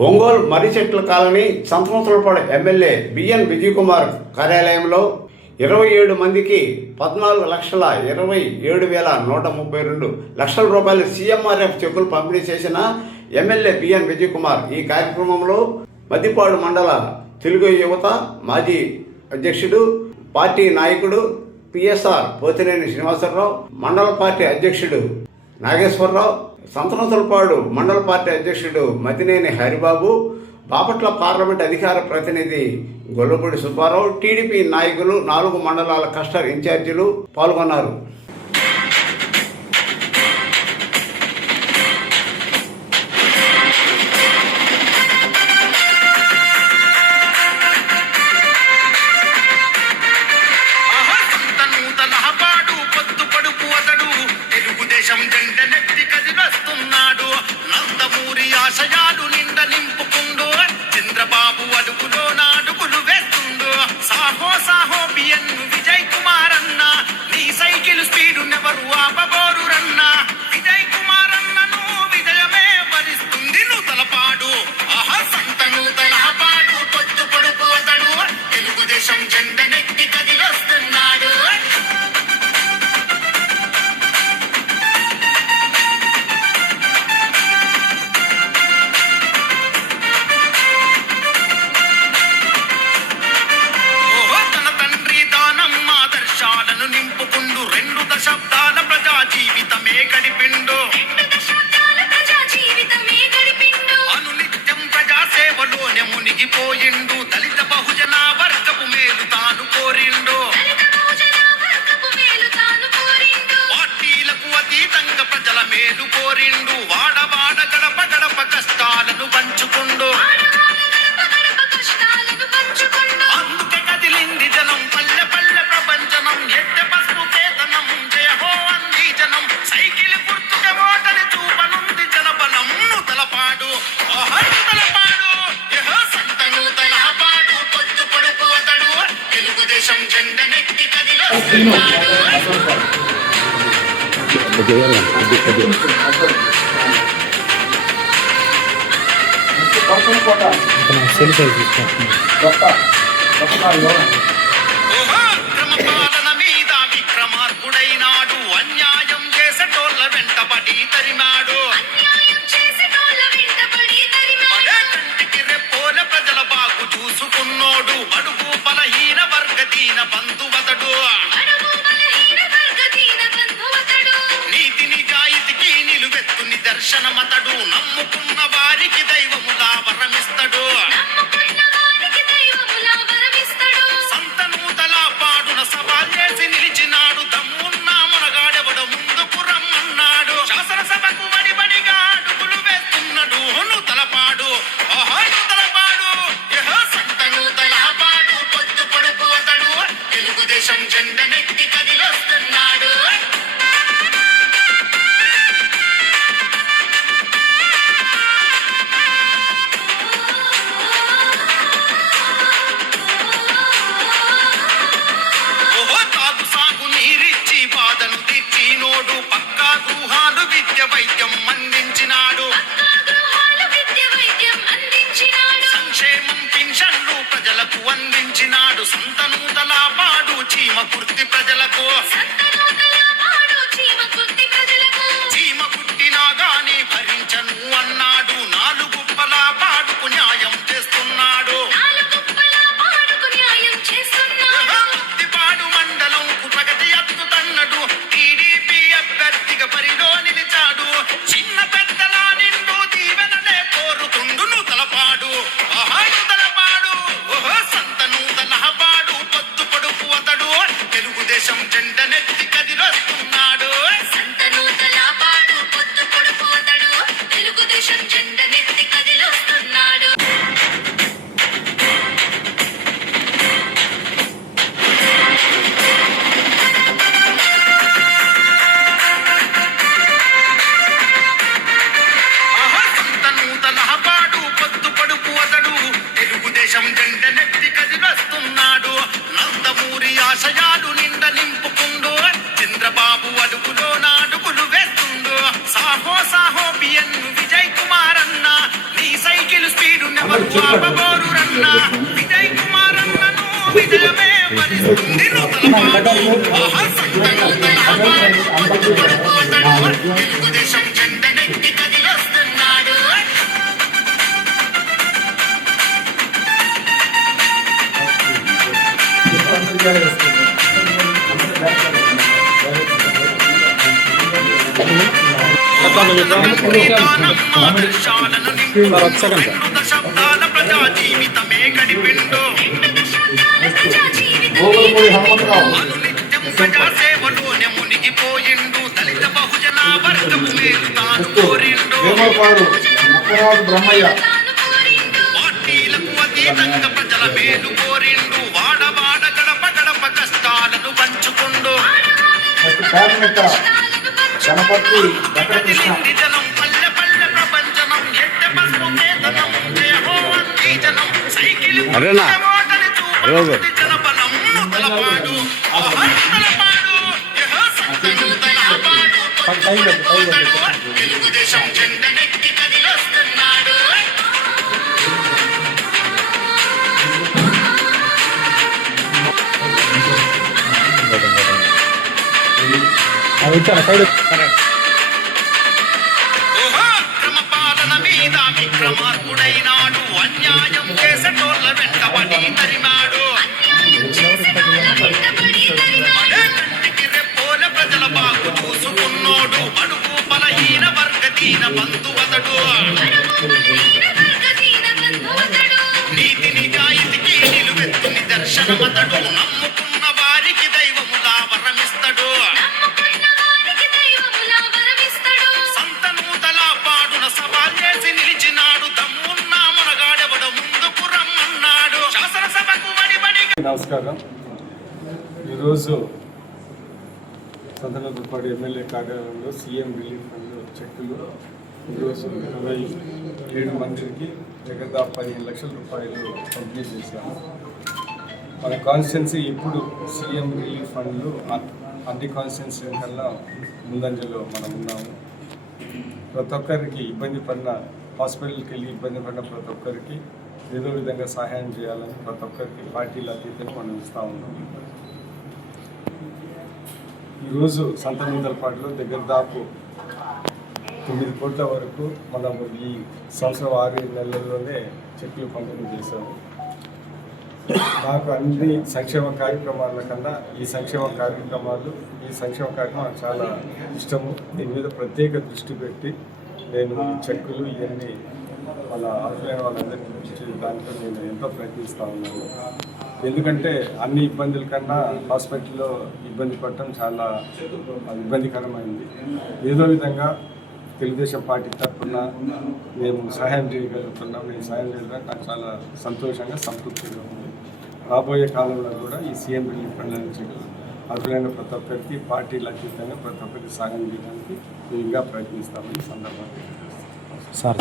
Ongole మర్రిచెట్ల colony Santhanuthalapadu MLA B N Kumar Kumar ఇరవై ఏడు మందికి పద్నాలుగు లక్షల ఇరవై ఏడు వేల నూట ముప్పై రెండు లక్షల రూపాయలు సీఎంఆర్ఎఫ్ చెక్కులు పంపిణీ చేసిన ఎమ్మెల్యే బిఎన్ విజయ్ కుమార్ ఈ కార్యక్రమంలో మద్దిపాడు మండల తెలుగు యువత మాజీ అధ్యక్షుడు పార్టీ నాయకుడు పిఎస్ఆర్ పోతినేని శ్రీనివాసరావు మండల పార్టీ అధ్యక్షుడు నాగేశ్వరరావు సంతనోతులపాడు మండల పార్టీ అధ్యక్షుడు మతినేని హరిబాబు బాపట్ల పార్లమెంట్ అధికార ప్రతినిధి గొల్లపూడి సుబ్బారావు టీడీపీ నాయకులు నాలుగు మండలాల కస్టర్ ఇన్ఛార్జీలు పాల్గొన్నారు. గడిపిండు. అనునిత్యం ప్రజా సేవలోనే మునిగిపోయిండు. దళిత బహుజన నూతలపాడు ఓహో నూతలపాడు యహో సంత నూతలపాడు పొడుపు అతడు. తెలుగుదేశం జెండ మీద విక్రమార్కుడైనాడు అన్యాయం చేసటోళ్ళ వెంటబడి తరిమాడు తెలుగుదేశం జెండ కదిలొస్తున్నాడు. తెలుగుదేశం జెండనెత్తి కదిలొస్తున్నాడు శబ్దాల ప్రజా జీవితమే గడిపిండు అనునిత్యం ప్రజా సేవలోనే మునిగిపోయిండు దళిత బహుజన వర్గము మేలు తాను కోరిండు. పార్టీలకు అతీతంగా ప్రజల మేలు కోరిండు. వాడవాడ గడప గడప కష్టాలను పంచుకుండు. గణపతి సైకిల్ రోజు. తెలుగుదేశం కదిలొస్తున్నాడు మీద విక్రమార్కుడైనాడు అన్యాయం తరిమాడు. పోల ప్రజల బాగు చూసుకున్నోడు. బడుగు బలహీన వర్గ దీన బంధువతడు. నీతి నిజాయితీకి నిలువెత్తు నిదర్శనమతడు. నమస్కారం. ఈరోజు సంతనూతలపాడు ఎమ్మెల్యే కార్యాలయంలో సీఎం రిలీఫ్ ఫండ్ చెక్కులు ఈరోజు ఇరవై ఏడు మందికి దగ్గర పదిహేను లక్షల రూపాయలు పంపిణీ చేశాము మన కాన్స్టిట్యున్సీ ఇప్పుడు సీఎం రిలీఫ్ ఫండ్లు అన్ని కాన్స్టిట్యున్సీ కన్నా ముందంజలో మనం ఉన్నాము. ప్రతి ఒక్కరికి ఇబ్బంది పడిన హాస్పిటల్కి వెళ్ళి ఇబ్బంది పడిన ప్రతి ఒక్కరికి ఏదో విధంగా సహాయం చేయాలని ప్రతి ఒక్కరికి పార్టీల అతీతంగా మనం ఇస్తూ ఉన్నాం. ఈరోజు సంతనూతలపాటులో దగ్గర దాపు తొమ్మిది కోట్ల వరకు మనం ఈ సంవత్సరం ఆరు నెలల్లోనే చెట్లు పంపిణీ చేశాము నాకు అన్ని సంక్షేమ కార్యక్రమాల కన్నా ఈ సంక్షేమ కార్యక్రమాలు ఈ సంక్షేమ కార్యక్రమాలు చాలా ఇష్టము. దీని మీద ప్రత్యేక దృష్టి పెట్టి నేను ఈ చెక్కులు ఇవన్నీ వాళ్ళ ఆఫ్లైన్ వాళ్ళందరికీ ఇచ్చే దాంట్లో నేను ఎంతో ప్రయత్నిస్తూ ఉన్నాను. ఎందుకంటే అన్ని ఇబ్బందుల కన్నా హాస్పిటల్లో ఇబ్బంది పడటం చాలా ఇబ్బందికరమైంది. ఏదో విధంగా తెలుగుదేశం పార్టీ తరఫున మేము సహాయం చేయగలుగుతున్నాం. నేను సహాయం చేయడానికి నాకు చాలా సంతోషంగా సంతృప్తిగా ఉంది. రాబోయే కాలంలో కూడా ఈ సీఎం రిలీఫ్ ఫండ్ నుంచి అర్హులైన ప్రతి ఒక్కరికి పార్టీలు అతీతంగా ప్రతి ఒక్కరికి సాయం చేయడానికి ఇంకా ప్రయత్నిస్తామని సందర్భంగా సార్.